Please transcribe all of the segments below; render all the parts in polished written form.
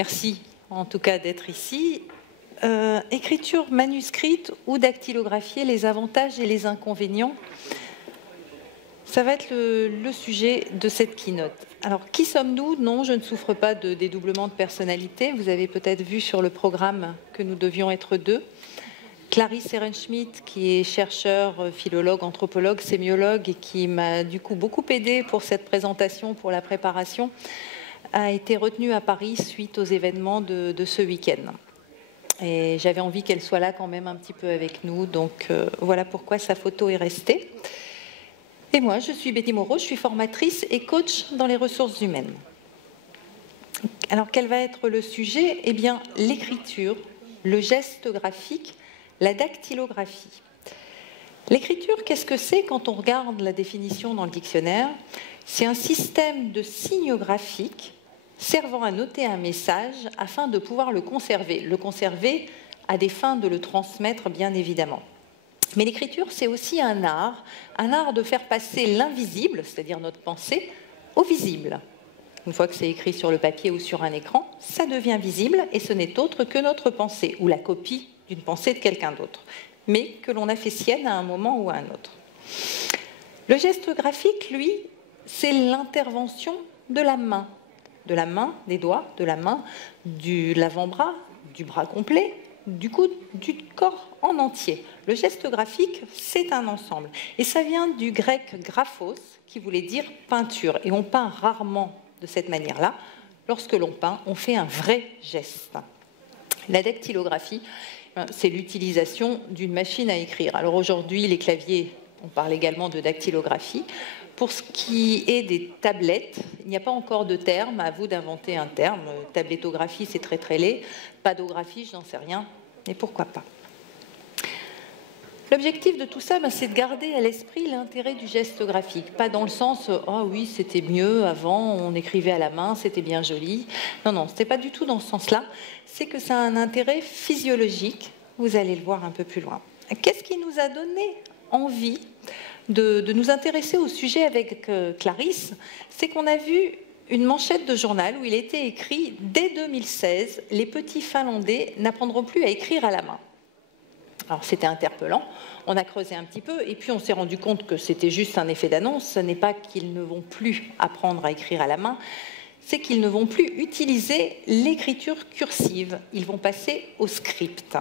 Merci en tout cas d'être ici. Écriture manuscrite ou dactylographiée, les avantages et les inconvénients. Ça va être le sujet de cette keynote. Alors, qui sommes-nous? Non, je ne souffre pas de dédoublement de personnalité. Vous avez peut-être vu sur le programme que nous devions être deux. Clarisse Ehrenschmidt, qui est chercheur, philologue, anthropologue, sémiologue et qui m'a du coup beaucoup aidé pour cette présentation, pour la préparation, a été retenue à Paris suite aux événements de ce week-end. Et j'avais envie qu'elle soit là quand même un petit peu avec nous, donc voilà pourquoi sa photo est restée. Et moi, je suis Betty Moreau, je suis formatrice et coach dans les ressources humaines. Alors, quel va être le sujet? Eh bien, l'écriture, le geste graphique, la dactylographie. L'écriture, qu'est-ce que c'est? Quand on regarde la définition dans le dictionnaire, c'est un système de signes graphiques servant à noter un message afin de pouvoir le conserver à des fins de le transmettre, bien évidemment. Mais l'écriture, c'est aussi un art de faire passer l'invisible, c'est-à-dire notre pensée, au visible. Une fois que c'est écrit sur le papier ou sur un écran, ça devient visible et ce n'est autre que notre pensée ou la copie d'une pensée de quelqu'un d'autre, mais que l'on a fait sienne à un moment ou à un autre. Le geste graphique, lui, c'est l'intervention de la main, des doigts, de la main, de l'avant-bras, du bras complet, du coude, du corps en entier. Le geste graphique, c'est un ensemble. Et ça vient du grec graphos, qui voulait dire peinture. Et on peint rarement de cette manière-là. Lorsque l'on peint, on fait un vrai geste. La dactylographie, c'est l'utilisation d'une machine à écrire. Alors aujourd'hui, les claviers, on parle également de dactylographie. Pour ce qui est des tablettes, il n'y a pas encore de terme, à vous d'inventer un terme. Tablettographie, c'est très très laid. Padographie, je n'en sais rien, mais pourquoi pas. L'objectif de tout ça, c'est de garder à l'esprit l'intérêt du geste graphique. Pas dans le sens « Ah oui, c'était mieux avant, on écrivait à la main, c'était bien joli ». Non, ce n'était pas du tout dans ce sens-là. C'est que ça a un intérêt physiologique. Vous allez le voir un peu plus loin. Qu'est-ce qui nous a donné envie de nous intéresser au sujet avec Clarisse? C'est qu'on a vu une manchette de journal où il était écrit « Dès 2016, les petits Finlandais n'apprendront plus à écrire à la main ». Alors c'était interpellant, on a creusé un petit peu et puis on s'est rendu compte que c'était juste un effet d'annonce. Ce n'est pas qu'ils ne vont plus apprendre à écrire à la main, c'est qu'ils ne vont plus utiliser l'écriture cursive, ils vont passer au script.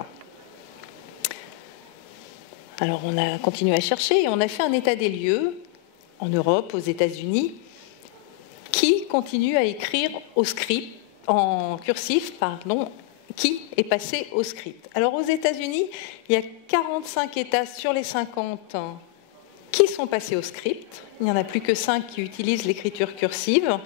Alors on a continué à chercher et on a fait un état des lieux en Europe, aux États-Unis, qui continue à écrire au script, en cursif, qui est passé au script. Alors aux États-Unis, il y a 45 États sur les 50 qui sont passés au script. Il n'y en a plus que 5 qui utilisent l'écriture cursive.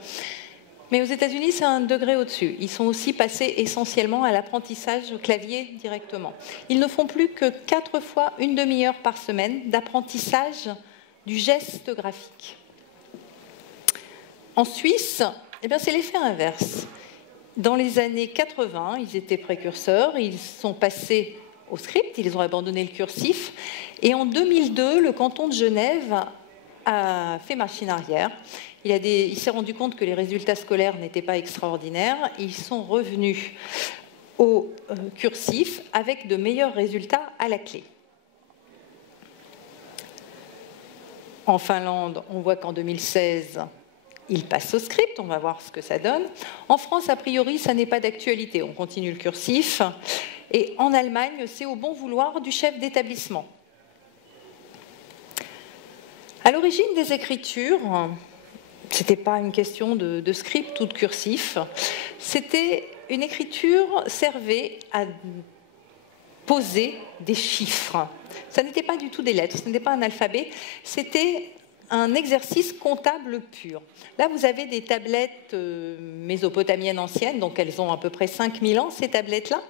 Mais aux États-Unis, c'est un degré au-dessus. Ils sont aussi passés essentiellement à l'apprentissage au clavier directement. Ils ne font plus que 4 fois une demi-heure par semaine d'apprentissage du geste graphique. En Suisse, c'est l'effet inverse. Dans les années 80, ils étaient précurseurs, ils sont passés au script, ils ont abandonné le cursif. Et en 2002, le canton de Genève a fait machine arrière. Il s'est rendu compte que les résultats scolaires n'étaient pas extraordinaires. Ils sont revenus au cursif avec de meilleurs résultats à la clé. En Finlande, on voit qu'en 2016, il passe au script, on va voir ce que ça donne. En France, a priori, ça n'est pas d'actualité, on continue le cursif. Et en Allemagne, c'est au bon vouloir du chef d'établissement. À l'origine des écritures, ce n'était pas une question de script ou de cursif, c'était une écriture servait à poser des chiffres. Ça n'était pas du tout des lettres, ce n'était pas un alphabet, c'était un exercice comptable pur. Là, vous avez des tablettes mésopotamiennes anciennes, donc elles ont à peu près 5000 ans, ces tablettes-là,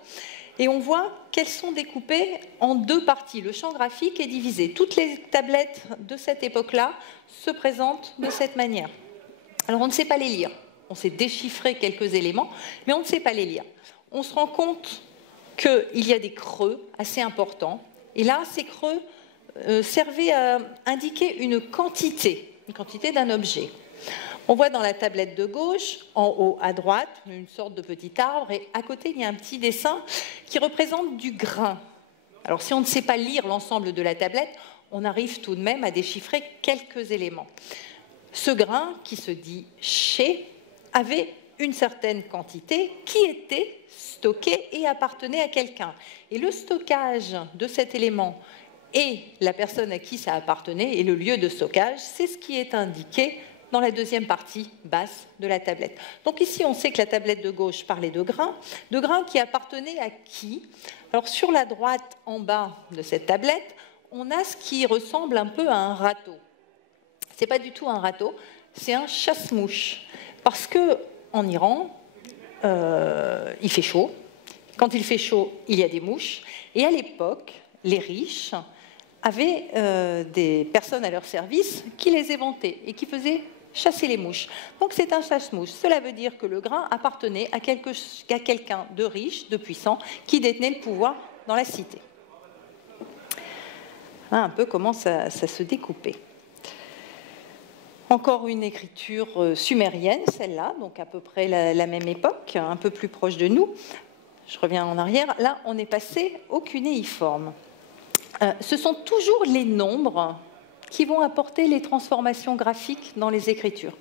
et on voit qu'elles sont découpées en 2 parties. Le champ graphique est divisé. Toutes les tablettes de cette époque-là se présentent de cette manière. Alors, on ne sait pas les lire. On sait déchiffrer quelques éléments, mais on ne sait pas les lire. On se rend compte qu'il y a des creux assez importants, et là, ces creux servait à indiquer une quantité. une quantité d'un objet. On voit dans la tablette de gauche, en haut à droite, une sorte de petit arbre, et à côté, il y a un petit dessin qui représente du grain. Alors, si on ne sait pas lire l'ensemble de la tablette, on arrive tout de même à déchiffrer quelques éléments. Ce grain, qui se dit « chez », avait une certaine quantité qui était stockée et appartenait à quelqu'un. Et le stockage de cet élément et la personne à qui ça appartenait et le lieu de stockage, c'est ce qui est indiqué dans la deuxième partie basse de la tablette. Donc ici, on sait que la tablette de gauche parlait de grains qui appartenaient à qui? Alors sur la droite, en bas de cette tablette, on a ce qui ressemble un peu à un râteau. Ce n'est pas du tout un râteau, c'est un chasse-mouche. Parce qu'en Iran, il fait chaud. Quand il fait chaud, il y a des mouches. Et à l'époque, les riches avaient des personnes à leur service qui les éventaient et qui faisaient chasser les mouches. Donc c'est un chasse-mouche. Cela veut dire que le grain appartenait à quelqu'un de riche, de puissant, qui détenait le pouvoir dans la cité. Voilà un peu comment ça se découpait. Encore une écriture sumérienne, celle-là, donc à peu près la même époque, un peu plus proche de nous. Je reviens en arrière. Là, on est passé au cunéiforme. Ce sont toujours les nombres qui vont apporter les transformations graphiques dans les écritures.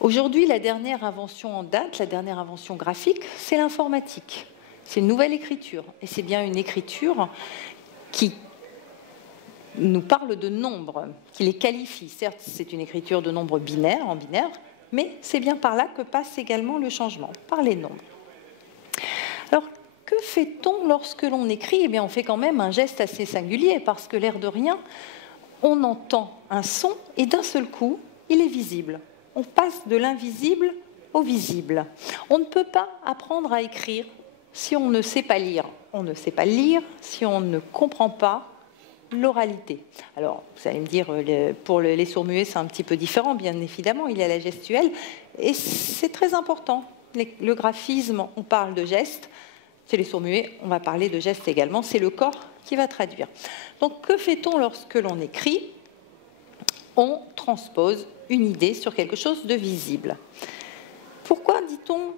Aujourd'hui, la dernière invention en date, la dernière invention graphique, c'est l'informatique. C'est une nouvelle écriture. Et c'est bien une écriture qui nous parle de nombres, qui les qualifie. Certes, c'est une écriture de nombres binaires, en binaire, mais c'est bien par là que passe également le changement, par les nombres. Alors, que fait-on lorsque l'on écrit? Eh bien, on fait quand même un geste assez singulier, parce que l'air de rien, on entend un son et d'un seul coup, il est visible. On passe de l'invisible au visible. On ne peut pas apprendre à écrire si on ne sait pas lire. On ne sait pas lire si on ne comprend pas l'oralité. Alors, vous allez me dire, pour les sourds-muets, c'est un petit peu différent, bien évidemment, il y a la gestuelle, et c'est très important. Le graphisme, on parle de gestes. Chez les sourds-muets, on va parler de gestes également. C'est le corps qui va traduire. Donc, que fait-on lorsque l'on écrit? On transpose une idée sur quelque chose de visible. Pourquoi, dit-on,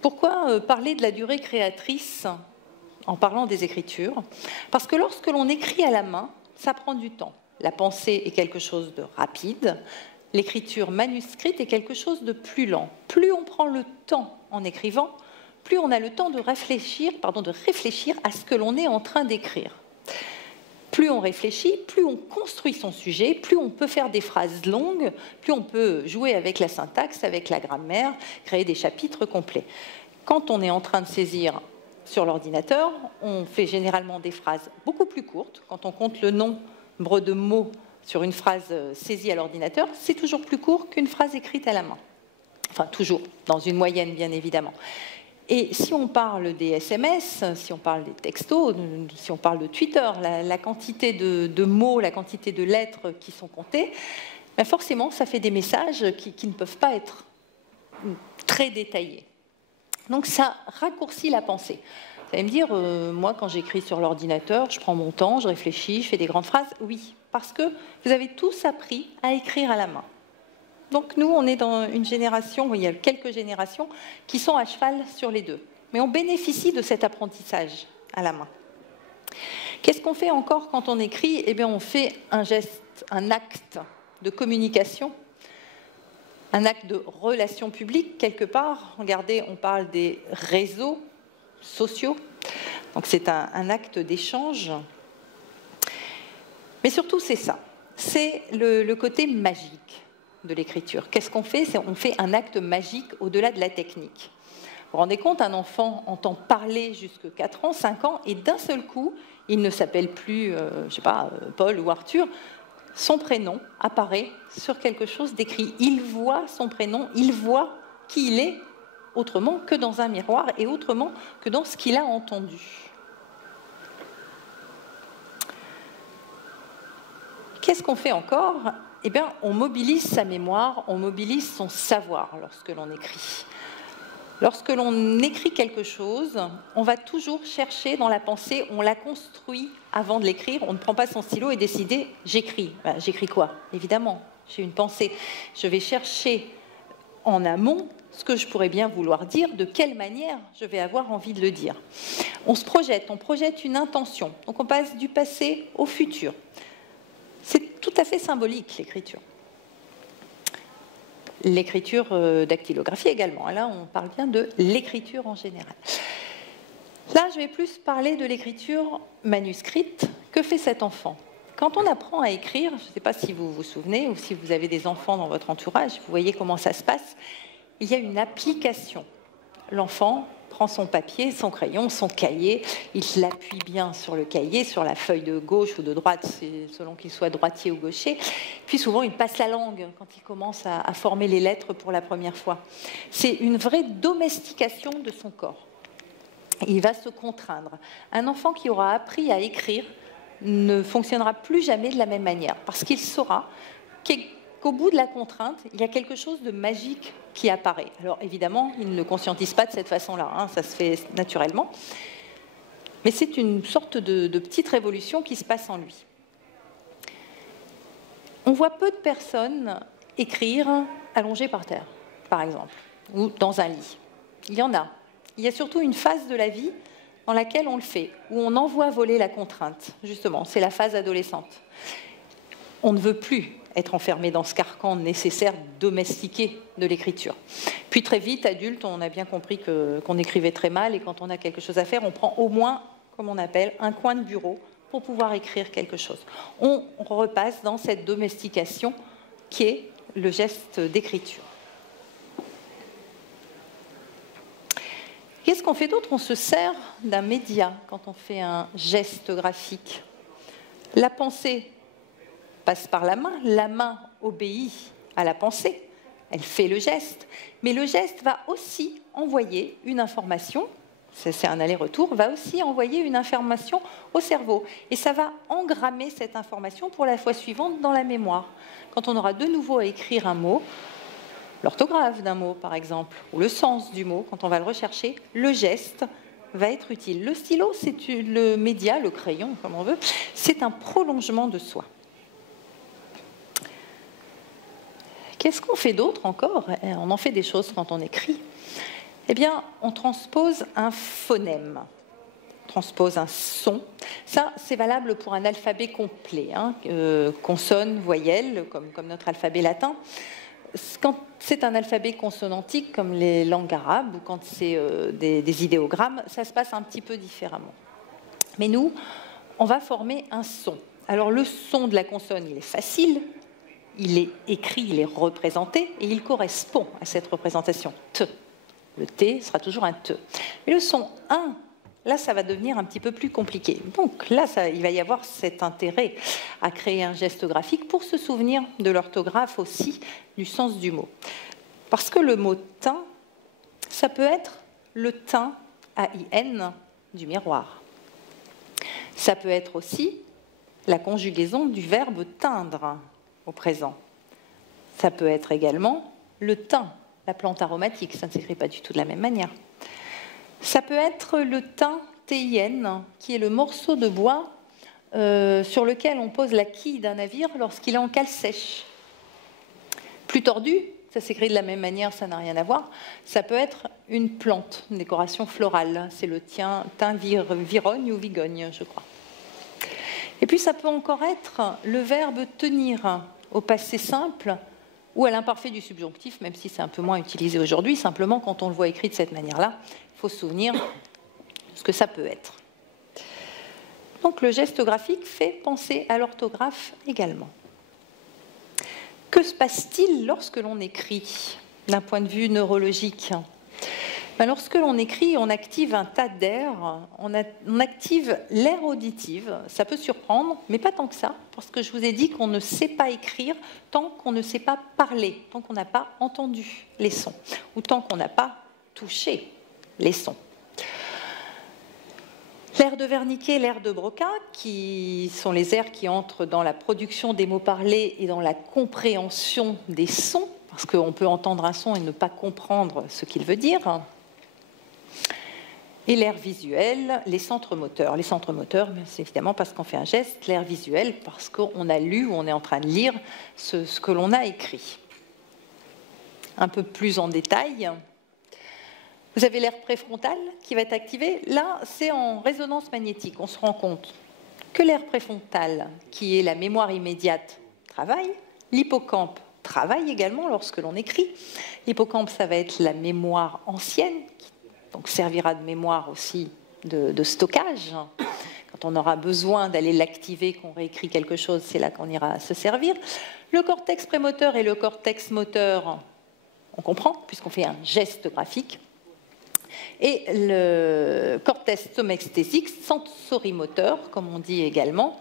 pourquoi parler de la durée créatrice en parlant des écritures? Parce que lorsque l'on écrit à la main, ça prend du temps. La pensée est quelque chose de rapide. L'écriture manuscrite est quelque chose de plus lent. Plus on prend le temps en écrivant, plus on a le temps de réfléchir à ce que l'on est en train d'écrire. Plus on réfléchit, plus on construit son sujet, plus on peut faire des phrases longues, plus on peut jouer avec la syntaxe, avec la grammaire, créer des chapitres complets. Quand on est en train de saisir sur l'ordinateur, on fait généralement des phrases beaucoup plus courtes. Quand on compte le nombre de mots sur une phrase saisie à l'ordinateur, c'est toujours plus court qu'une phrase écrite à la main. Enfin, toujours, dans une moyenne, bien évidemment. Et si on parle des SMS, si on parle des textos, si on parle de Twitter, la quantité de mots, la quantité de lettres qui sont comptées, ben forcément, ça fait des messages qui ne peuvent pas être très détaillés. Donc, ça raccourcit la pensée. Vous allez me dire, moi, quand j'écris sur l'ordinateur, je prends mon temps, je réfléchis, je fais des grandes phrases. Oui, parce que vous avez tous appris à écrire à la main. Donc nous, on est dans une génération, il y a quelques générations qui sont à cheval sur les deux. Mais on bénéficie de cet apprentissage à la main. Qu'est-ce qu'on fait encore quand on écrit? Eh bien, on fait un geste, un acte de communication, un acte de relation publique quelque part. Regardez, on parle des réseaux sociaux. Donc c'est un acte d'échange. Mais surtout, c'est ça. C'est le côté magique de l'écriture. Qu'est-ce qu'on fait? On fait un acte magique au-delà de la technique. Vous vous rendez compte, un enfant entend parler jusqu'à 4 ans, 5 ans, et d'un seul coup, il ne s'appelle plus, je ne sais pas, Paul ou Arthur, son prénom apparaît sur quelque chose d'écrit. Il voit son prénom, il voit qui il est, autrement que dans un miroir et autrement que dans ce qu'il a entendu. Qu'est-ce qu'on fait encore? Eh bien, on mobilise sa mémoire, on mobilise son savoir lorsque l'on écrit. Lorsque l'on écrit quelque chose, on va toujours chercher dans la pensée, on la construit avant de l'écrire. On ne prend pas son stylo et décider « j'écris ». Ben, j'écris quoi? Évidemment, j'ai une pensée. Je vais chercher en amont ce que je pourrais bien vouloir dire, de quelle manière je vais avoir envie de le dire. On se projette, on projette une intention. Donc on passe du passé au futur. C'est tout à fait symbolique, l'écriture. L'écriture dactylographie également. Là, on parle bien de l'écriture en général. Là, je vais plus parler de l'écriture manuscrite. Que fait cet enfant? Quand on apprend à écrire, je ne sais pas si vous vous souvenez ou si vous avez des enfants dans votre entourage, vous voyez comment ça se passe, il y a une application. L'enfant prend son papier, son crayon, son cahier, il l'appuie bien sur le cahier, sur la feuille de gauche ou de droite, selon qu'il soit droitier ou gaucher. Puis souvent, il passe la langue quand il commence à former les lettres pour la première fois. C'est une vraie domestication de son corps. Il va se contraindre. Un enfant qui aura appris à écrire ne fonctionnera plus jamais de la même manière, parce qu'il saura qu'au bout de la contrainte, il y a quelque chose de magique qui apparaît. Alors évidemment, il ne le conscientise pas de cette façon-là, hein, ça se fait naturellement, mais c'est une sorte de petite révolution qui se passe en lui. On voit peu de personnes écrire allongées par terre, par exemple, ou dans un lit. Il y en a. Il y a surtout une phase de la vie dans laquelle on le fait, où on envoie voler la contrainte, justement, c'est la phase adolescente. On ne veut plus être enfermé dans ce carcan nécessaire, domestiqué de l'écriture. Puis très vite, adulte, on a bien compris qu'on écrivait très mal, et quand on a quelque chose à faire, on prend au moins, comme on appelle, un coin de bureau pour pouvoir écrire quelque chose. On repasse dans cette domestication qui est le geste d'écriture. Qu'est-ce qu'on fait d'autre? On se sert d'un média quand on fait un geste graphique. La pensée passe par la main obéit à la pensée, elle fait le geste, mais le geste va aussi envoyer une information, c'est un aller-retour, va aussi envoyer une information au cerveau, et ça va engrammer cette information pour la fois suivante dans la mémoire. Quand on aura de nouveau à écrire un mot, l'orthographe d'un mot par exemple, ou le sens du mot, quand on va le rechercher, le geste va être utile. Le stylo, c'est le média, le crayon comme on veut, c'est un prolongement de soi. Qu'est-ce qu'on fait d'autre encore? On en fait des choses quand on écrit. Eh bien, on transpose un phonème, on transpose un son. Ça, c'est valable pour un alphabet complet, hein, consonnes, voyelles, comme notre alphabet latin. Quand c'est un alphabet consonantique, comme les langues arabes, ou quand c'est des idéogrammes, ça se passe un petit peu différemment. Mais nous, on va former un son. Alors, le son de la consonne, il est facile. Il est écrit, il est représenté, et il correspond à cette représentation. T. Le T sera toujours un T. Mais le son 1, là, ça va devenir un petit peu plus compliqué. Donc là, il va y avoir cet intérêt à créer un geste graphique pour se souvenir de l'orthographe aussi, du sens du mot. Parce que le mot « teint », ça peut être le teint, A-I-N, du miroir. Ça peut être aussi la conjugaison du verbe « teindre », au présent. Ça peut être également le thym, la plante aromatique, ça ne s'écrit pas du tout de la même manière. Ça peut être le thym, T-I-N, qui est le morceau de bois sur lequel on pose la quille d'un navire lorsqu'il est en cale sèche. Plus tordu, ça s'écrit de la même manière, ça n'a rien à voir, ça peut être une plante, une décoration florale, c'est le thym virogne ou vigogne, je crois. Et puis ça peut encore être le verbe tenir au passé simple ou à l'imparfait du subjonctif, même si c'est un peu moins utilisé aujourd'hui. Simplement, quand on le voit écrit de cette manière-là, il faut se souvenir de ce que ça peut être. Donc le geste graphique fait penser à l'orthographe également. Que se passe-t-il lorsque l'on écrit d'un point de vue neurologique? Ben, lorsque l'on écrit, on active un tas d'air, on active l'aire auditive. Ça peut surprendre, mais pas tant que ça, parce que je vous ai dit qu'on ne sait pas écrire tant qu'on ne sait pas parler, tant qu'on n'a pas entendu les sons, ou tant qu'on n'a pas touché les sons. L'air de Wernicke et l'air de Broca, qui sont les airs qui entrent dans la production des mots parlés et dans la compréhension des sons, parce qu'on peut entendre un son et ne pas comprendre ce qu'il veut dire. Et l'aire visuelle, les centres moteurs. Les centres moteurs, c'est évidemment parce qu'on fait un geste, l'aire visuelle, parce qu'on a lu ou on est en train de lire ce que l'on a écrit. Un peu plus en détail, vous avez l'aire préfrontale qui va être activée. Là, c'est en résonance magnétique. On se rend compte que l'aire préfrontale, qui est la mémoire immédiate, travaille. L'hippocampe travaille également lorsque l'on écrit. L'hippocampe, ça va être la mémoire ancienne, qui donc servira de mémoire aussi de stockage. Quand on aura besoin d'aller l'activer, qu'on réécrit quelque chose, c'est là qu'on ira se servir. Le cortex prémoteur et le cortex moteur, on comprend, puisqu'on fait un geste graphique. Et le cortex somesthésique, sensorimoteur, comme on dit également,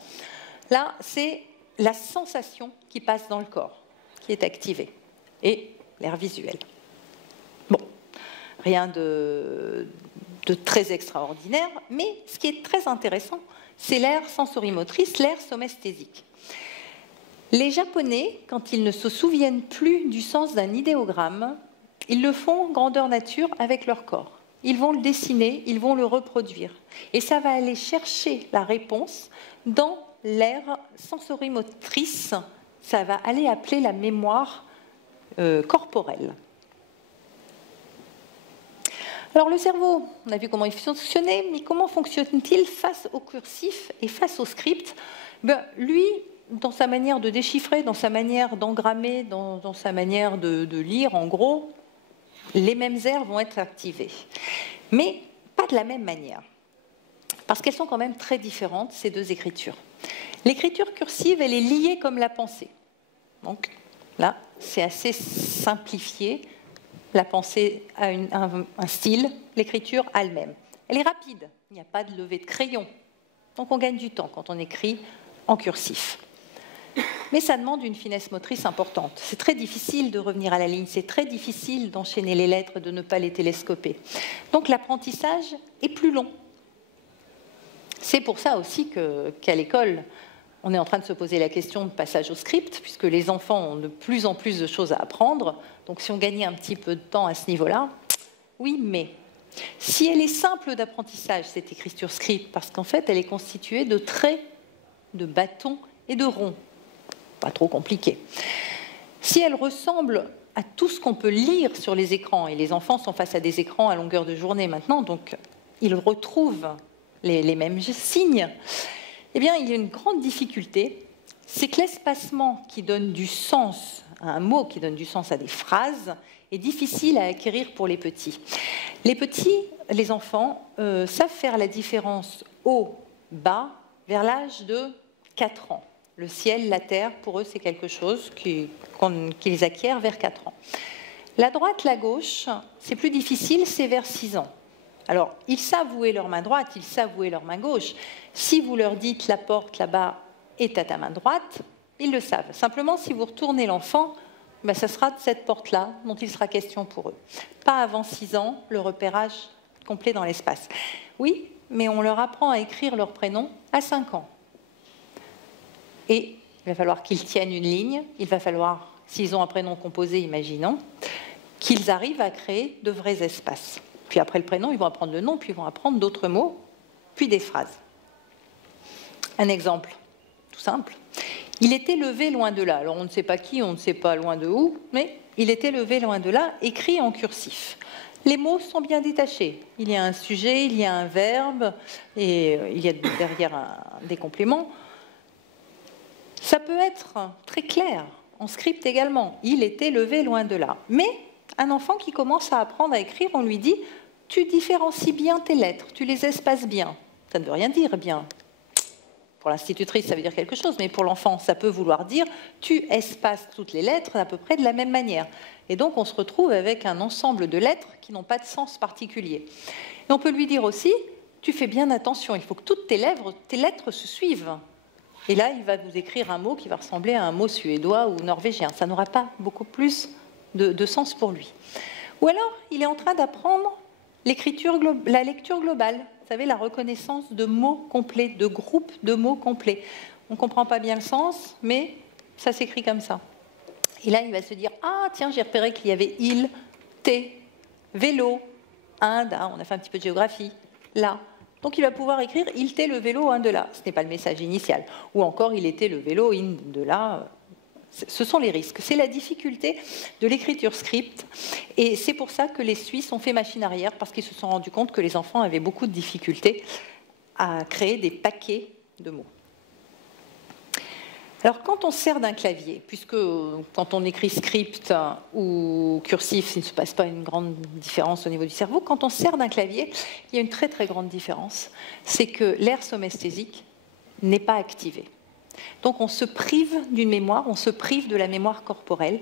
là, c'est la sensation qui passe dans le corps, qui est activée, et l'aire visuelle. Bon, rien de très extraordinaire, mais ce qui est très intéressant, c'est l'aire sensorimotrice, l'aire somesthésique. Les Japonais, quand ils ne se souviennent plus du sens d'un idéogramme, ils le font grandeur nature avec leur corps. Ils vont le dessiner, ils vont le reproduire. Et ça va aller chercher la réponse dans l'aire sensorimotrice. Ça va aller appeler la mémoire corporelle. Alors le cerveau, on a vu comment il fonctionnait, mais comment fonctionne-t-il face au cursif et face au script? Lui, dans sa manière de déchiffrer, dans sa manière d'engrammer, dans sa manière de lire, en gros, les mêmes aires vont être activées. Mais pas de la même manière. Parce qu'elles sont quand même très différentes, ces deux écritures. L'écriture cursive, elle est liée comme la pensée. Donc là, c'est assez simplifié. La pensée a un style, l'écriture a le même. Elle est rapide, il n'y a pas de levée de crayon. Donc on gagne du temps quand on écrit en cursif. Mais ça demande une finesse motrice importante. C'est très difficile de revenir à la ligne, c'est très difficile d'enchaîner les lettres, de ne pas les télescoper. Donc l'apprentissage est plus long. C'est pour ça aussi qu'à l'école, on est en train de se poser la question de passage au script, puisque les enfants ont de plus en plus de choses à apprendre. Donc si on gagnait un petit peu de temps à ce niveau-là, oui, mais si elle est simple d'apprentissage, cette écriture script, parce qu'en fait, elle est constituée de traits, de bâtons et de ronds. Pas trop compliqué. Si elle ressemble à tout ce qu'on peut lire sur les écrans, et les enfants sont face à des écrans à longueur de journée maintenant, donc ils retrouvent les mêmes signes, eh bien, il y a une grande difficulté, c'est que l'espacement qui donne du sens à un mot, qui donne du sens à des phrases, est difficile à acquérir pour les petits. Les petits, les enfants, savent faire la différence haut, bas, vers l'âge de 4 ans. Le ciel, la terre, pour eux, c'est quelque chose qu'ils acquièrent vers 4 ans. La droite, la gauche, c'est plus difficile, c'est vers 6 ans. Alors, ils savent où est leur main droite, ils savent où est leur main gauche. Si vous leur dites la porte là-bas est à ta main droite, ils le savent. Simplement, si vous retournez l'enfant, ça sera de cette porte-là dont il sera question pour eux. Pas avant 6 ans, le repérage complet dans l'espace. Oui, mais on leur apprend à écrire leur prénom à 5 ans. Et il va falloir qu'ils tiennent une ligne, il va falloir, s'ils ont un prénom composé, imaginons, qu'ils arrivent à créer de vrais espaces. Puis après le prénom, ils vont apprendre le nom, puis ils vont apprendre d'autres mots, puis des phrases. Un exemple, tout simple. Il était levé loin de là. Alors on ne sait pas qui, on ne sait pas loin de où, mais il était levé loin de là, écrit en cursif. Les mots sont bien détachés. Il y a un sujet, il y a un verbe, et il y a derrière des compléments. Ça peut être très clair, en script également. Il était levé loin de là. Mais un enfant qui commence à apprendre à écrire, on lui dit « tu différencies bien tes lettres, tu les espaces bien ». Ça ne veut rien dire bien. Pour l'institutrice, ça veut dire quelque chose, mais pour l'enfant, ça peut vouloir dire « tu espaces toutes les lettres à peu près de la même manière ». Et donc, on se retrouve avec un ensemble de lettres qui n'ont pas de sens particulier. Et on peut lui dire aussi « tu fais bien attention, il faut que toutes tes lettres se suivent ». Et là, il va vous écrire un mot qui va ressembler à un mot suédois ou norvégien. Ça n'aura pas beaucoup plus de sens pour lui. Ou alors, il est en train d'apprendre la lecture globale. Vous savez, la reconnaissance de mots complets, de groupes de mots complets. On ne comprend pas bien le sens, mais ça s'écrit comme ça. Et là, il va se dire « Ah, tiens, j'ai repéré qu'il y avait île, thé, vélo, Inde. Ah, on a fait un petit peu de géographie. là. Donc il va pouvoir écrire « il était le vélo in de là ». Ce n'est pas le message initial. Ou encore « il était le vélo in de là ». Ce sont les risques. C'est la difficulté de l'écriture script. Et c'est pour ça que les Suisses ont fait machine arrière, parce qu'ils se sont rendus compte que les enfants avaient beaucoup de difficultés à créer des paquets de mots. Alors, quand on sert d'un clavier, puisque quand on écrit script ou cursif, il ne se passe pas une grande différence au niveau du cerveau, quand on sert d'un clavier, il y a une très très grande différence. C'est que l'aire somesthésique n'est pas activée. Donc, on se prive d'une mémoire, on se prive de la mémoire corporelle,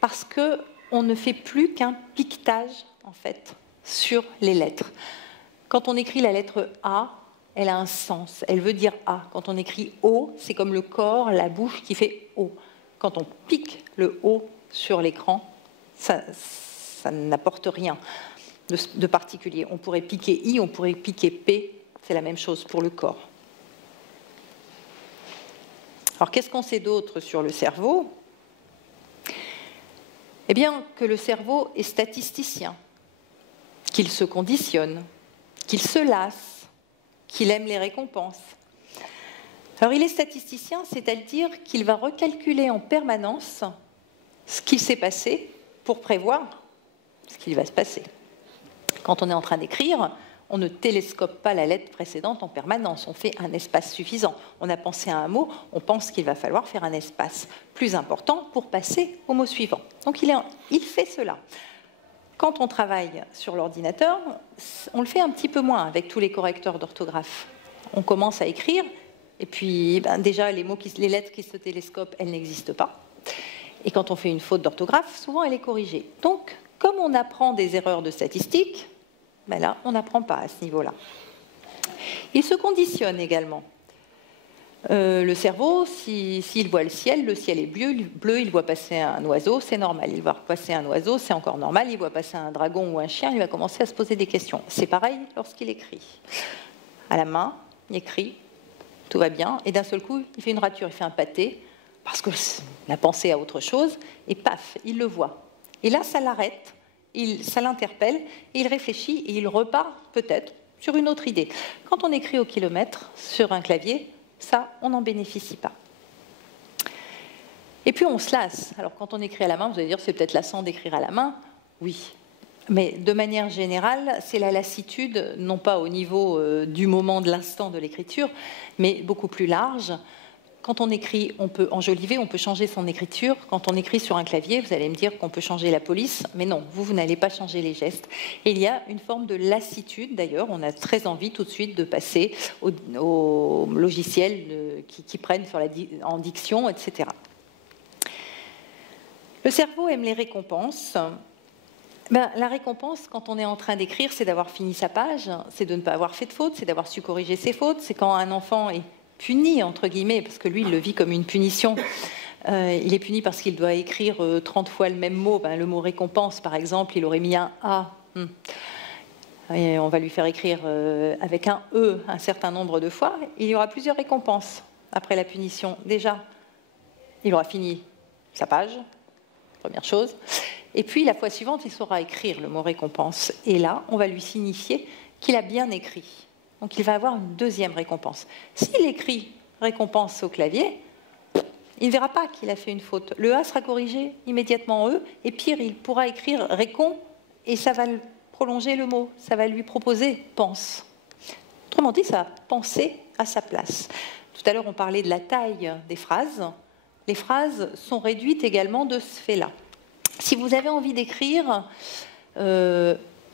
parce qu'on ne fait plus qu'un piquetage, en fait, sur les lettres. Quand on écrit la lettre A, elle a un sens, elle veut dire A. Quand on écrit O, c'est comme le corps, la bouche qui fait O. Quand on pique le O sur l'écran, ça n'apporte rien de particulier. On pourrait piquer I, on pourrait piquer P, c'est la même chose pour le corps. Alors, qu'est-ce qu'on sait d'autre sur le cerveau? Eh bien, que le cerveau est statisticien, qu'il se conditionne, qu'il se lasse, qu'il aime les récompenses. Alors, il est statisticien, c'est-à-dire qu'il va recalculer en permanence ce qui s'est passé pour prévoir ce qui va se passer. Quand on est en train d'écrire, on ne télescope pas la lettre précédente en permanence, on fait un espace suffisant. On a pensé à un mot, on pense qu'il va falloir faire un espace plus important pour passer au mot suivant. Donc, il fait cela. Quand on travaille sur l'ordinateur, on le fait un petit peu moins avec tous les correcteurs d'orthographe. On commence à écrire, et puis déjà les lettres qui se télescopent, elles n'existent pas. Et quand on fait une faute d'orthographe, souvent elle est corrigée. Donc, comme on apprend des erreurs de statistiques, là, on n'apprend pas à ce niveau-là. Il se conditionne également. Le cerveau, s'il voit le ciel est bleu, il voit passer un oiseau, c'est normal. Il voit passer un oiseau, c'est encore normal. Il voit passer un dragon ou un chien, il va commencer à se poser des questions. C'est pareil lorsqu'il écrit. À la main, il écrit, tout va bien, et d'un seul coup, il fait une rature, il fait un pâté, parce qu'il a pensé à autre chose, et paf, il le voit. Et là, ça l'arrête, ça l'interpelle, et il réfléchit, et il repart peut-être sur une autre idée. Quand on écrit au kilomètre sur un clavier, ça, on n'en bénéficie pas. Et puis, on se lasse. Alors, quand on écrit à la main, vous allez dire, c'est peut-être lassant d'écrire à la main. Oui. Mais de manière générale, c'est la lassitude, non pas au niveau du moment de l'instant de l'écriture, mais beaucoup plus large. Quand on écrit, on peut enjoliver, on peut changer son écriture. Quand on écrit sur un clavier, vous allez me dire qu'on peut changer la police, mais non, vous n'allez pas changer les gestes. Et il y a une forme de lassitude, d'ailleurs, on a très envie tout de suite de passer aux logiciels qui prennent en diction, etc. Le cerveau aime les récompenses. La récompense, quand on est en train d'écrire, c'est d'avoir fini sa page, c'est de ne pas avoir fait de faute, c'est d'avoir su corriger ses fautes, c'est quand un enfant est puni, entre guillemets, parce que lui, il le vit comme une punition. Il est puni parce qu'il doit écrire 30 fois le même mot. Le mot récompense, par exemple, il aurait mis un A. Et on va lui faire écrire avec un E un certain nombre de fois. Il y aura plusieurs récompenses après la punition. Déjà, il aura fini sa page, première chose. Et puis, la fois suivante, il saura écrire le mot récompense. Et là, on va lui signifier qu'il a bien écrit. Donc, il va avoir une deuxième récompense. S'il écrit récompense au clavier, il ne verra pas qu'il a fait une faute. Le A sera corrigé immédiatement en E, et pire, il pourra écrire récon, et ça va prolonger le mot. Ça va lui proposer pense. Autrement dit, ça va penser à sa place. Tout à l'heure, on parlait de la taille des phrases. Les phrases sont réduites également de ce fait-là. Si vous avez envie d'écrire,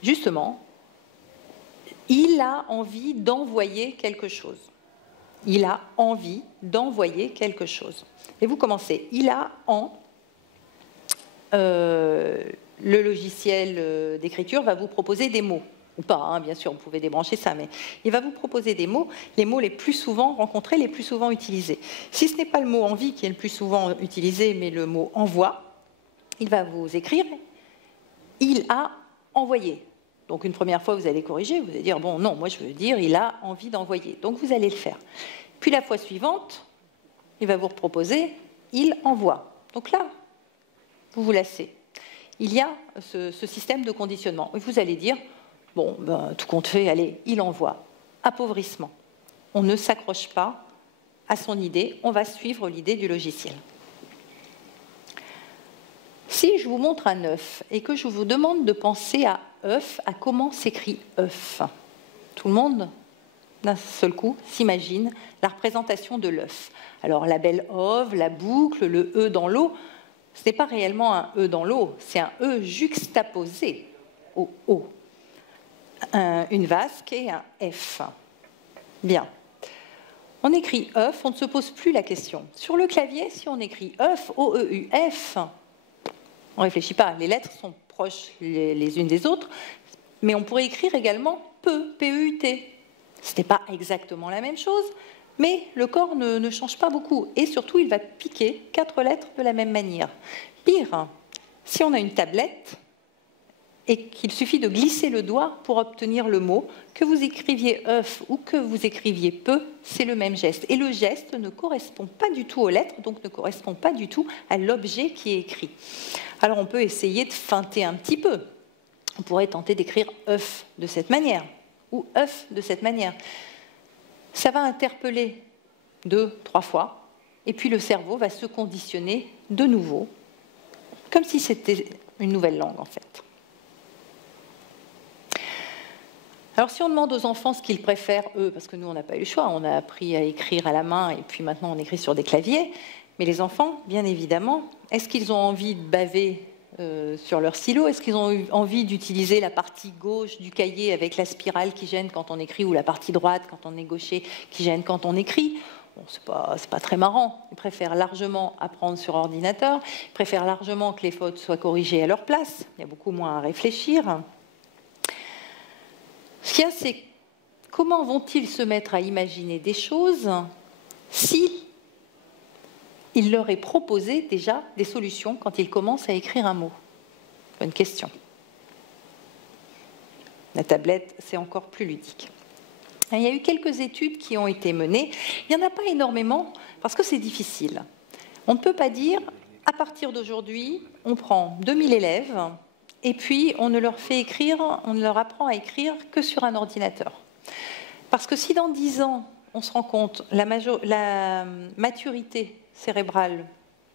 justement, il a envie d'envoyer quelque chose. Il a envie d'envoyer quelque chose. Et vous commencez. Il a le logiciel d'écriture va vous proposer des mots. Ou pas, bien sûr, vous pouvez débrancher ça, mais il va vous proposer des mots, les mots les plus souvent rencontrés, les plus souvent utilisés. Si ce n'est pas le mot envie qui est le plus souvent utilisé, mais le mot envoi, il va vous écrire « il a envoyé ». Donc, une première fois, vous allez corriger, vous allez dire « bon, non, moi, je veux dire, il a envie d'envoyer ». Donc, vous allez le faire. Puis, la fois suivante, il va vous proposer « il envoie ». Donc là, vous vous lassez. Il y a ce système de conditionnement. Vous allez dire Bon, ben, tout compte fait, allez, il envoie. Appauvrissement. On ne s'accroche pas à son idée, on va suivre l'idée du logiciel. Si je vous montre un œuf et que je vous demande de penser à œuf, à comment s'écrit œuf, tout le monde, d'un seul coup, s'imagine la représentation de l'œuf. Alors la belle ove, la boucle, le E dans l'eau, ce n'est pas réellement un E dans l'eau, c'est un E juxtaposé au O. Une vasque et un F. Bien. On écrit œuf, on ne se pose plus la question. Sur le clavier, si on écrit œuf, O-E-U-F, on ne réfléchit pas, les lettres sont proches les unes des autres, mais on pourrait écrire également peu, P-E-U-T. Ce n'est pas exactement la même chose, mais le corps ne change pas beaucoup. Et surtout, il va piquer 4 lettres de la même manière. Pire, si on a une tablette et qu'il suffit de glisser le doigt pour obtenir le mot, que vous écriviez œuf ou que vous écriviez peu, c'est le même geste. Et le geste ne correspond pas du tout aux lettres, donc ne correspond pas du tout à l'objet qui est écrit. Alors on peut essayer de feinter un petit peu. On pourrait tenter d'écrire œuf de cette manière ou œuf de cette manière. Ça va interpeller 2, 3 fois, et puis le cerveau va se conditionner de nouveau, comme si c'était une nouvelle langue en fait. Alors si on demande aux enfants ce qu'ils préfèrent, eux, parce que nous on n'a pas eu le choix, on a appris à écrire à la main et puis maintenant on écrit sur des claviers, mais les enfants, bien évidemment, est-ce qu'ils ont envie de baver sur leur stylo? Est-ce qu'ils ont eu envie d'utiliser la partie gauche du cahier avec la spirale qui gêne quand on écrit ou la partie droite quand on est gaucher qui gêne quand on écrit? Bon, c'est pas très marrant. Ils préfèrent largement apprendre sur ordinateur, ils préfèrent largement que les fautes soient corrigées à leur place, il y a beaucoup moins à réfléchir. Ce qu'il y a, c'est comment vont-ils se mettre à imaginer des choses si il leur est proposé déjà des solutions quand ils commencent à écrire un mot? Bonne question. La tablette, c'est encore plus ludique. Il y a eu quelques études qui ont été menées. Il n'y en a pas énormément parce que c'est difficile. On ne peut pas dire, à partir d'aujourd'hui, on prend 2000 élèves et puis on ne leur fait écrire, on ne leur apprend à écrire que sur un ordinateur. Parce que si dans 10 ans, on se rend compte, la maturité cérébrale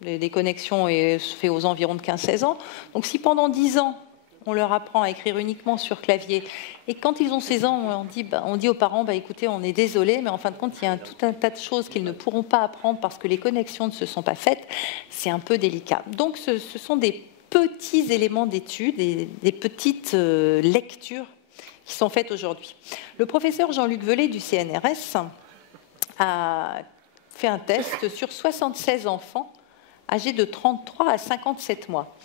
des connexions se fait aux environs de 15-16 ans, donc si pendant 10 ans, on leur apprend à écrire uniquement sur clavier, et quand ils ont 16 ans, on dit aux parents, écoutez, on est désolé, mais en fin de compte, il y a tout un tas de choses qu'ils ne pourront pas apprendre parce que les connexions ne se sont pas faites, c'est un peu délicat. Donc ce sont des petits éléments d'étude, des petites lectures qui sont faites aujourd'hui. Le professeur Jean-Luc Velay du CNRS a fait un test sur 76 enfants âgés de 33 à 57 mois.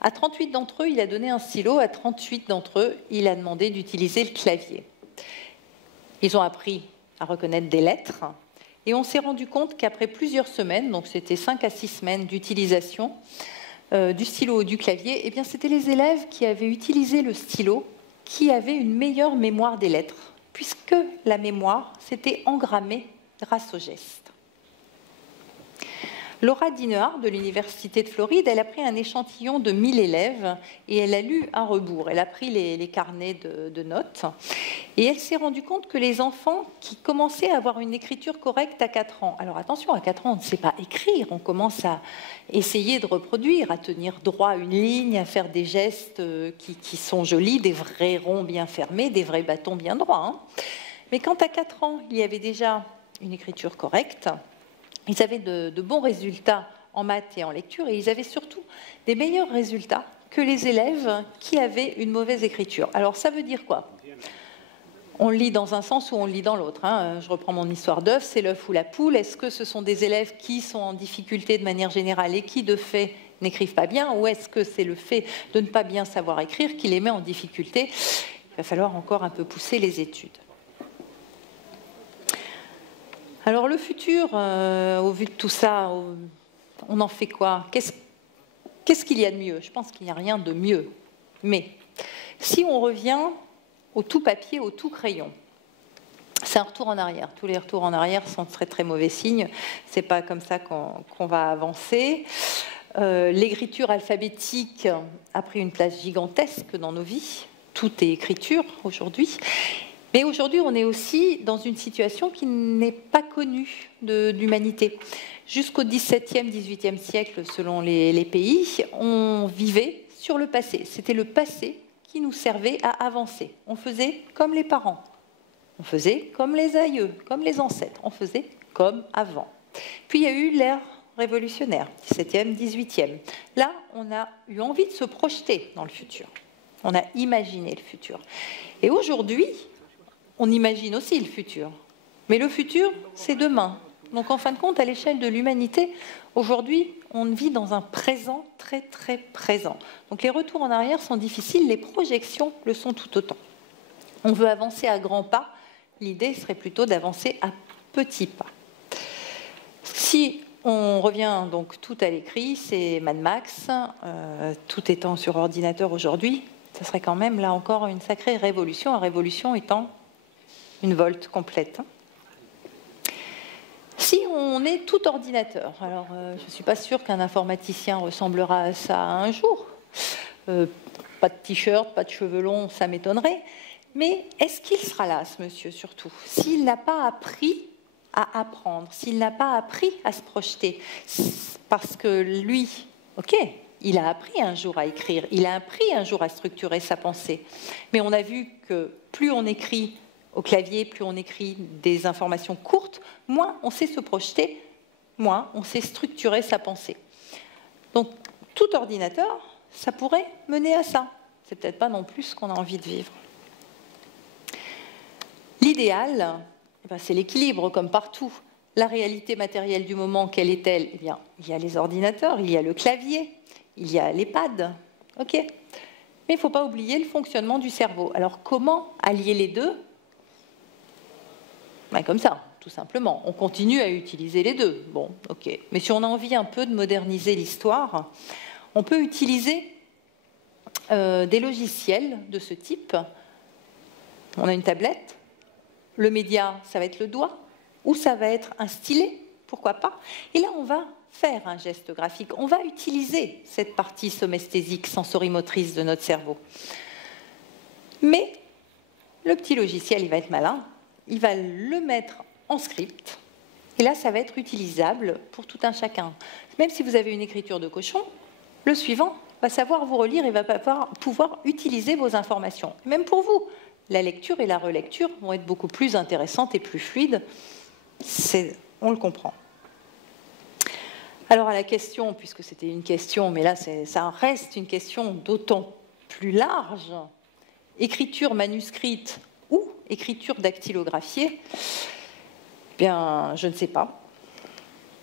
À 38 d'entre eux, il a donné un stylo. À 38 d'entre eux, il a demandé d'utiliser le clavier. Ils ont appris à reconnaître des lettres. Et on s'est rendu compte qu'après plusieurs semaines, donc c'était 5 à 6 semaines d'utilisation du stylo ou du clavier, eh bien c'était les élèves qui avaient utilisé le stylo qui avaient une meilleure mémoire des lettres, puisque la mémoire s'était engrammée grâce aux gestes. Laura Dinehard de l'Université de Floride, elle a pris un échantillon de 1000 élèves et elle a lu à rebours. Elle a pris les carnets de notes et elle s'est rendue compte que les enfants qui commençaient à avoir une écriture correcte à 4 ans, alors attention, à 4 ans, on ne sait pas écrire, on commence à essayer de reproduire, à tenir droit une ligne, à faire des gestes qui sont jolis, des vrais ronds bien fermés, des vrais bâtons bien droits. Hein. Mais quand à 4 ans, il y avait déjà une écriture correcte, ils avaient de bons résultats en maths et en lecture, et ils avaient surtout des meilleurs résultats que les élèves qui avaient une mauvaise écriture. Alors ça veut dire quoi? On le lit dans un sens ou on le lit dans l'autre. Hein. Je reprends mon histoire d'œuf, c'est l'œuf ou la poule. Est-ce que ce sont des élèves qui sont en difficulté de manière générale et qui, de fait, n'écrivent pas bien, ou est-ce que c'est le fait de ne pas bien savoir écrire qui les met en difficulté? Il va falloir encore un peu pousser les études. Alors le futur, au vu de tout ça, on en fait quoi? Qu'est-ce qu'il y a de mieux? Je pense qu'il n'y a rien de mieux. Mais si on revient au tout papier, au tout crayon, c'est un retour en arrière. Tous les retours en arrière sont très très mauvais signes. C'est pas comme ça qu'on va avancer. L'écriture alphabétique a pris une place gigantesque dans nos vies. tout est écriture aujourd'hui. Mais aujourd'hui, on est aussi dans une situation qui n'est pas connue de l'humanité. Jusqu'au XVIIe, XVIIIe siècle, selon les pays, on vivait sur le passé. C'était le passé qui nous servait à avancer. On faisait comme les parents, on faisait comme les aïeux, comme les ancêtres, on faisait comme avant. Puis il y a eu l'ère révolutionnaire, XVIIe, XVIIIe. Là, on a eu envie de se projeter dans le futur. On a imaginé le futur. Et aujourd'hui, on imagine aussi le futur. Mais le futur, c'est demain. Donc en fin de compte, à l'échelle de l'humanité, aujourd'hui, on vit dans un présent très très présent. Donc les retours en arrière sont difficiles, les projections le sont tout autant. On veut avancer à grands pas, l'idée serait plutôt d'avancer à petits pas. Si on revient donc tout à l'écrit, c'est Mad Max, tout étant sur ordinateur aujourd'hui, ça serait quand même là encore une sacrée révolution, la révolution étant une volte complète. Si on est tout ordinateur, alors je ne suis pas sûre qu'un informaticien ressemblera à ça un jour, pas de t-shirt, pas de cheveux longs, ça m'étonnerait, mais est-ce qu'il sera là, ce monsieur, surtout, s'il n'a pas appris à apprendre, s'il n'a pas appris à se projeter, parce que lui, ok, il a appris un jour à écrire, il a appris un jour à structurer sa pensée, mais on a vu que plus on écrit au clavier, plus on écrit des informations courtes, moins on sait se projeter, moins on sait structurer sa pensée. Donc, tout ordinateur, ça pourrait mener à ça. C'est peut-être pas non plus ce qu'on a envie de vivre. L'idéal, c'est l'équilibre, comme partout. La réalité matérielle du moment, quelle est-elle? Eh bien, il y a les ordinateurs, il y a le clavier, il y a les pads. Ok. Mais il ne faut pas oublier le fonctionnement du cerveau. Alors, comment allier les deux? Comme ça, tout simplement. On continue à utiliser les deux. Bon, ok. Mais si on a envie un peu de moderniser l'histoire, on peut utiliser des logiciels de ce type. On a une tablette. Le média, ça va être le doigt, ou ça va être un stylet, pourquoi pas. Et là, on va faire un geste graphique. On va utiliser cette partie somesthésique, sensorimotrice de notre cerveau. Mais le petit logiciel, il va être malin. Il va le mettre en script, et là, ça va être utilisable pour tout un chacun. Même si vous avez une écriture de cochon, le suivant va savoir vous relire et va pouvoir utiliser vos informations. Même pour vous, la lecture et la relecture vont être beaucoup plus intéressantes et plus fluides. On le comprend. Alors à la question, puisque c'était une question, mais là, ça reste une question d'autant plus large, écriture manuscrite ou écriture dactylographiée, eh bien, je ne sais pas.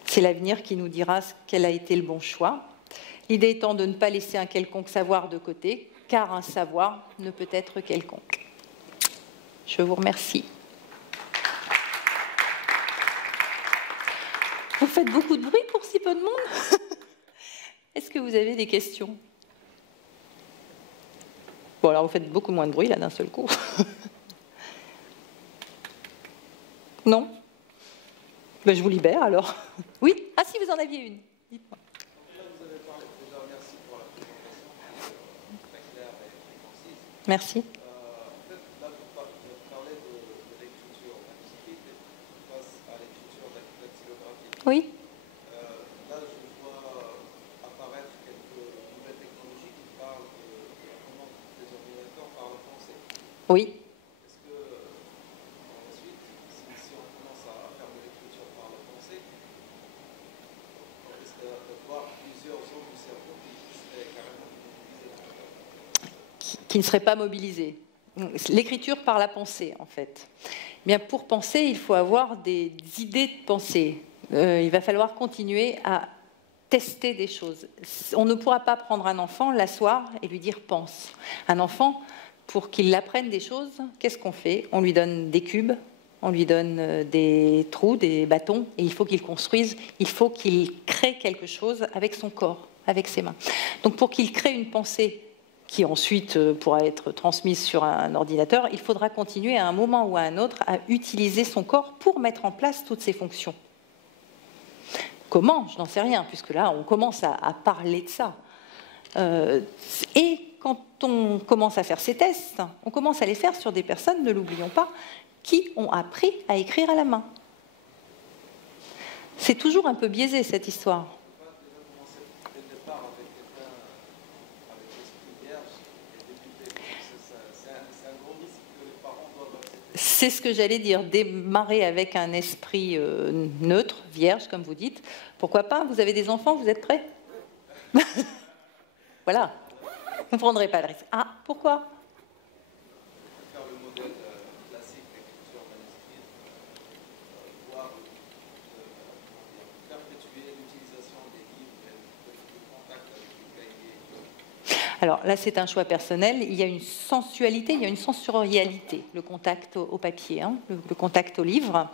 C'est l'avenir qui nous dira quel a été le bon choix. L'idée étant de ne pas laisser un quelconque savoir de côté, car un savoir ne peut être quelconque. Je vous remercie. Vous faites beaucoup de bruit pour si peu de monde? Est-ce que vous avez des questions? Bon, alors vous faites beaucoup moins de bruit là d'un seul coup. Non? Ben, je vous libère alors. Oui? Ah si, vous en aviez une. Dites-moi. Vous avez parlé, déjà, merci pour la présentation, très claire et concise. Merci. En fait, là, vous parlez de l'écriture manuscrite face à l'écriture dactylographique. Oui. Là, je vois apparaître quelques nouvelles technologies qui parlent de comment les ordinateurs parlent français. Oui. Qui ne serait pas mobilisé. L'écriture par la pensée, en fait. Bien, pour penser, il faut avoir des idées de pensée. Il va falloir continuer à tester des choses. On ne pourra pas prendre un enfant, l'asseoir et lui dire « pense ». Un enfant, pour qu'il apprenne des choses, qu'est-ce qu'on fait? On lui donne des cubes, on lui donne des trous, des bâtons, et il faut qu'il construise, il faut qu'il crée quelque chose avec son corps, avec ses mains. Donc pour qu'il crée une pensée qui ensuite pourra être transmise sur un ordinateur, il faudra continuer à un moment ou à un autre à utiliser son corps pour mettre en place toutes ces fonctions. Comment? Je n'en sais rien, puisque là, on commence à parler de ça. Et quand on commence à faire ces tests, on commence à les faire sur des personnes, ne l'oublions pas, qui ont appris à écrire à la main. C'est toujours un peu biaisé, cette histoire. C'est ce que j'allais dire, démarrer avec un esprit neutre, vierge, comme vous dites. Pourquoi pas? Vous avez des enfants, vous êtes prêts? Voilà. Vous ne prendrez pas le risque. Ah, pourquoi? Faire le modèle classique d'écriture manuscrite, voir perpétuer l'utilisation des livres et le contact avec les cahiers. Alors là, c'est un choix personnel. Il y a une sensualité, il y a une sensorialité, le contact au papier, hein, le contact au livre.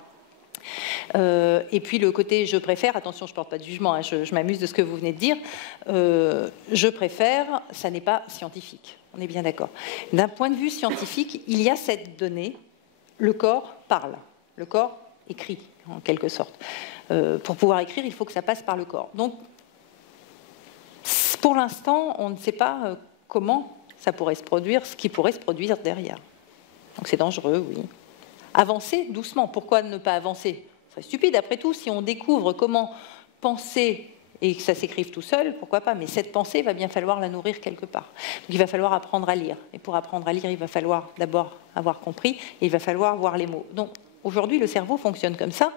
Et puis le côté je préfère, attention, je ne porte pas de jugement, hein, je m'amuse de ce que vous venez de dire, je préfère, ça n'est pas scientifique, on est bien d'accord. D'un point de vue scientifique, il y a cette donnée, le corps parle, le corps écrit en quelque sorte. Pour pouvoir écrire, il faut que ça passe par le corps. Donc, pour l'instant, on ne sait pas comment ça pourrait se produire, ce qui pourrait se produire derrière. Donc c'est dangereux, oui. Avancer doucement. Pourquoi ne pas avancer? C'est stupide, après tout, si on découvre comment penser et que ça s'écrive tout seul, pourquoi pas? Mais cette pensée, il va bien falloir la nourrir quelque part. Donc il va falloir apprendre à lire. Et pour apprendre à lire, il va falloir d'abord avoir compris et il va falloir voir les mots. Donc aujourd'hui, le cerveau fonctionne comme ça.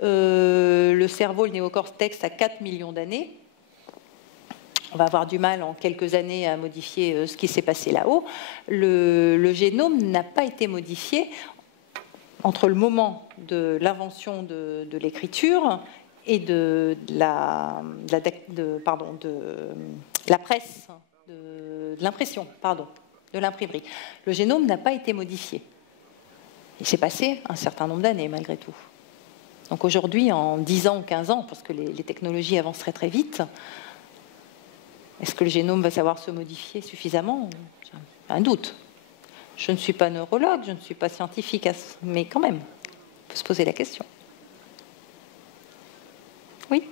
Le cerveau, le néocortex, a 4 millions d'années. On va avoir du mal en quelques années à modifier ce qui s'est passé là-haut. Le génome n'a pas été modifié entre le moment de l'invention de l'écriture et de la presse, de l'impression, de l'imprimerie. Le génome n'a pas été modifié. Il s'est passé un certain nombre d'années, malgré tout. Donc aujourd'hui, en 10 ans ou 15 ans, parce que les technologies avancent très très vite, est-ce que le génome va savoir se modifier suffisamment? J'ai un doute. Je ne suis pas neurologue, je ne suis pas scientifique, mais quand même, il faut se poser la question. Oui?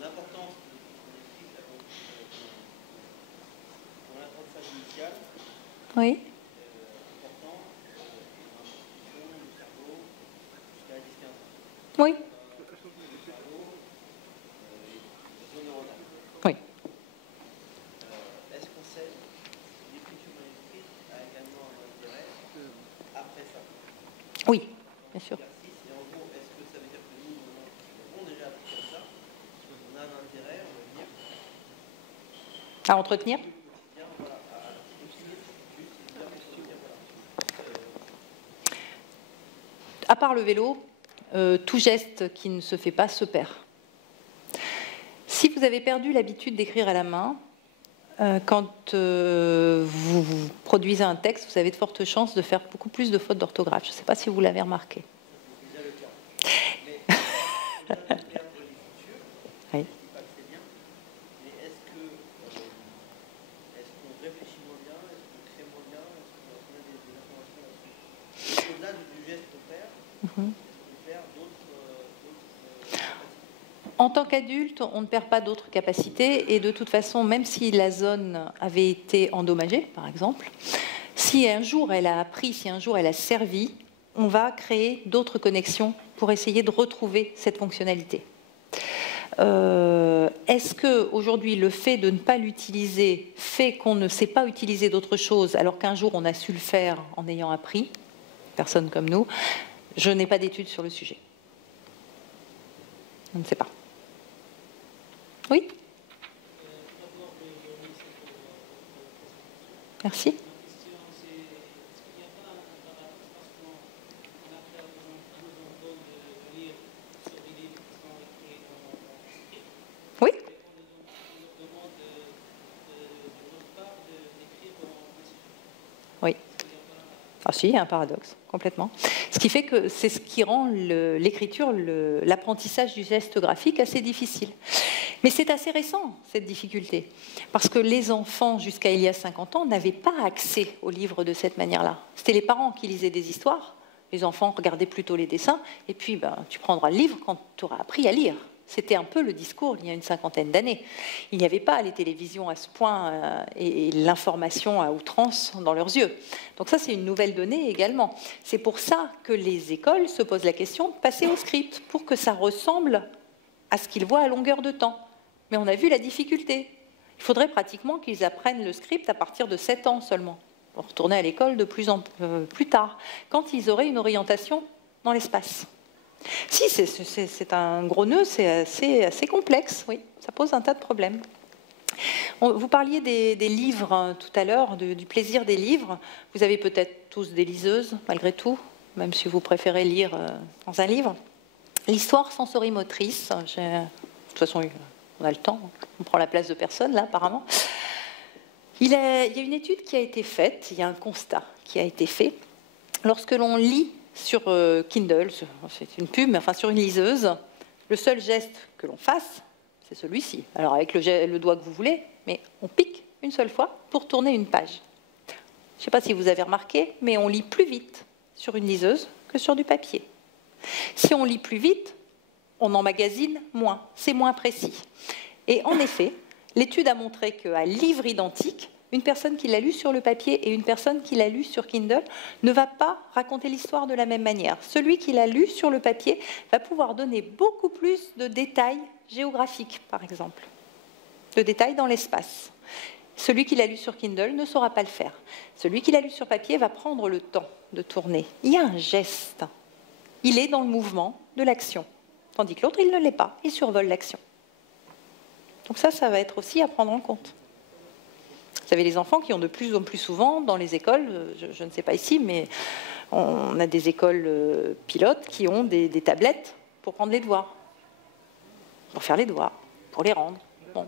L'importance pour l'apprentissage initial. Oui. Important, le cerveau, jusqu'à 10-15 ans. Oui. Oui. Est-ce qu'on sait si l'écriture manuscrite a également un intérêt après ça? Oui, bien sûr. Et en gros, est-ce que ça veut dire que nous, on déjà appris comme ça, on a un intérêt, on va dire, À entretenir? À part le vélo, tout geste qui ne se fait pas se perd. Si vous avez perdu l'habitude d'écrire à la main, quand vous produisez un texte, vous avez de fortes chances de faire beaucoup plus de fautes d'orthographe. Je ne sais pas si vous l'avez remarqué. Oui. En tant qu'adulte, on ne perd pas d'autres capacités et de toute façon, même si la zone avait été endommagée, par exemple, si un jour elle a appris, si un jour elle a servi, on va créer d'autres connexions pour essayer de retrouver cette fonctionnalité. Est-ce qu'aujourd'hui, le fait de ne pas l'utiliser fait qu'on ne sait pas utiliser d'autres choses alors qu'un jour on a su le faire en ayant appris? Personne comme nous. Je n'ai pas d'études sur le sujet. Je ne sais pas. Oui? Merci. Oui? Oui. Ah si, il y a un paradoxe, complètement. Ce qui fait que c'est ce qui rend l'écriture, l'apprentissage du geste graphique assez difficile. Mais c'est assez récent, cette difficulté, parce que les enfants, jusqu'à il y a 50 ans, n'avaient pas accès aux livres de cette manière-là. C'était les parents qui lisaient des histoires, Les enfants regardaient plutôt les dessins, et puis ben, tu prendras le livre quand tu auras appris à lire. C'était un peu le discours il y a une cinquantaine d'années. Il n'y avait pas les télévisions à ce point et l'information à outrance dans leurs yeux. Donc ça, c'est une nouvelle donnée également. C'est pour ça que les écoles se posent la question de passer au script, pour que ça ressemble à ce qu'ils voient à longueur de temps. Mais on a vu la difficulté. Il faudrait pratiquement qu'ils apprennent le script à partir de 7 ans seulement, pour retourner à l'école de plus tard, quand ils auraient une orientation dans l'espace. Si, c'est un gros nœud, c'est assez complexe, oui, ça pose un tas de problèmes. Vous parliez des livres tout à l'heure, du plaisir des livres. Vous avez peut-être tous des liseuses, malgré tout, même si vous préférez lire dans un livre. L'histoire sensorimotrice, de toute façon, on a le temps, on prend la place de personne, là, apparemment. Il y a une étude qui a été faite, il y a un constat qui a été fait. Lorsque l'on lit sur Kindle, c'est une pub, mais enfin sur une liseuse, le seul geste que l'on fasse, c'est celui-ci. Alors avec le doigt que vous voulez, mais on pique une seule fois pour tourner une page. Je ne sais pas si vous avez remarqué, mais on lit plus vite sur une liseuse que sur du papier. Si on lit plus vite, on emmagasine moins, c'est moins précis. Et en effet, l'étude a montré qu'à livre identique, une personne qui l'a lu sur le papier et une personne qui l'a lu sur Kindle ne va pas raconter l'histoire de la même manière. Celui qui l'a lu sur le papier va pouvoir donner beaucoup plus de détails géographiques, par exemple, de détails dans l'espace. Celui qui l'a lu sur Kindle ne saura pas le faire. Celui qui l'a lu sur papier va prendre le temps de tourner. Il y a un geste. Il est dans le mouvement de l'action. Tandis que l'autre, il ne l'est pas. Il survole l'action. Donc ça va être aussi à prendre en compte. Vous avez les enfants qui ont de plus en plus souvent dans les écoles, je ne sais pas ici, mais on a des écoles pilotes qui ont des tablettes pour prendre les devoirs, pour faire les devoirs, pour les rendre. Bon.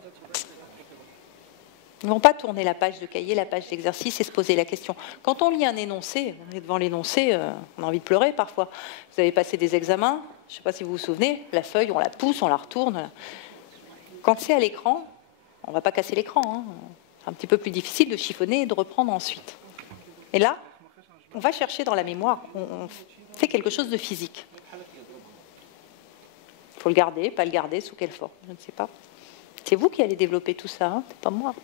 Ils ne vont pas tourner la page de cahier, la page d'exercice et se poser la question. Quand on lit un énoncé, on est devant l'énoncé, on a envie de pleurer parfois. Vous avez passé des examens, je ne sais pas si vous vous souvenez, la feuille, on la pousse, on la retourne. Quand c'est à l'écran, on ne va pas casser l'écran, hein. C'est un petit peu plus difficile de chiffonner et de reprendre ensuite. Et là, on va chercher dans la mémoire, on fait quelque chose de physique. Il faut le garder, pas le garder, sous quelle forme, je ne sais pas. C'est vous qui allez développer tout ça, hein, c'est pas moi.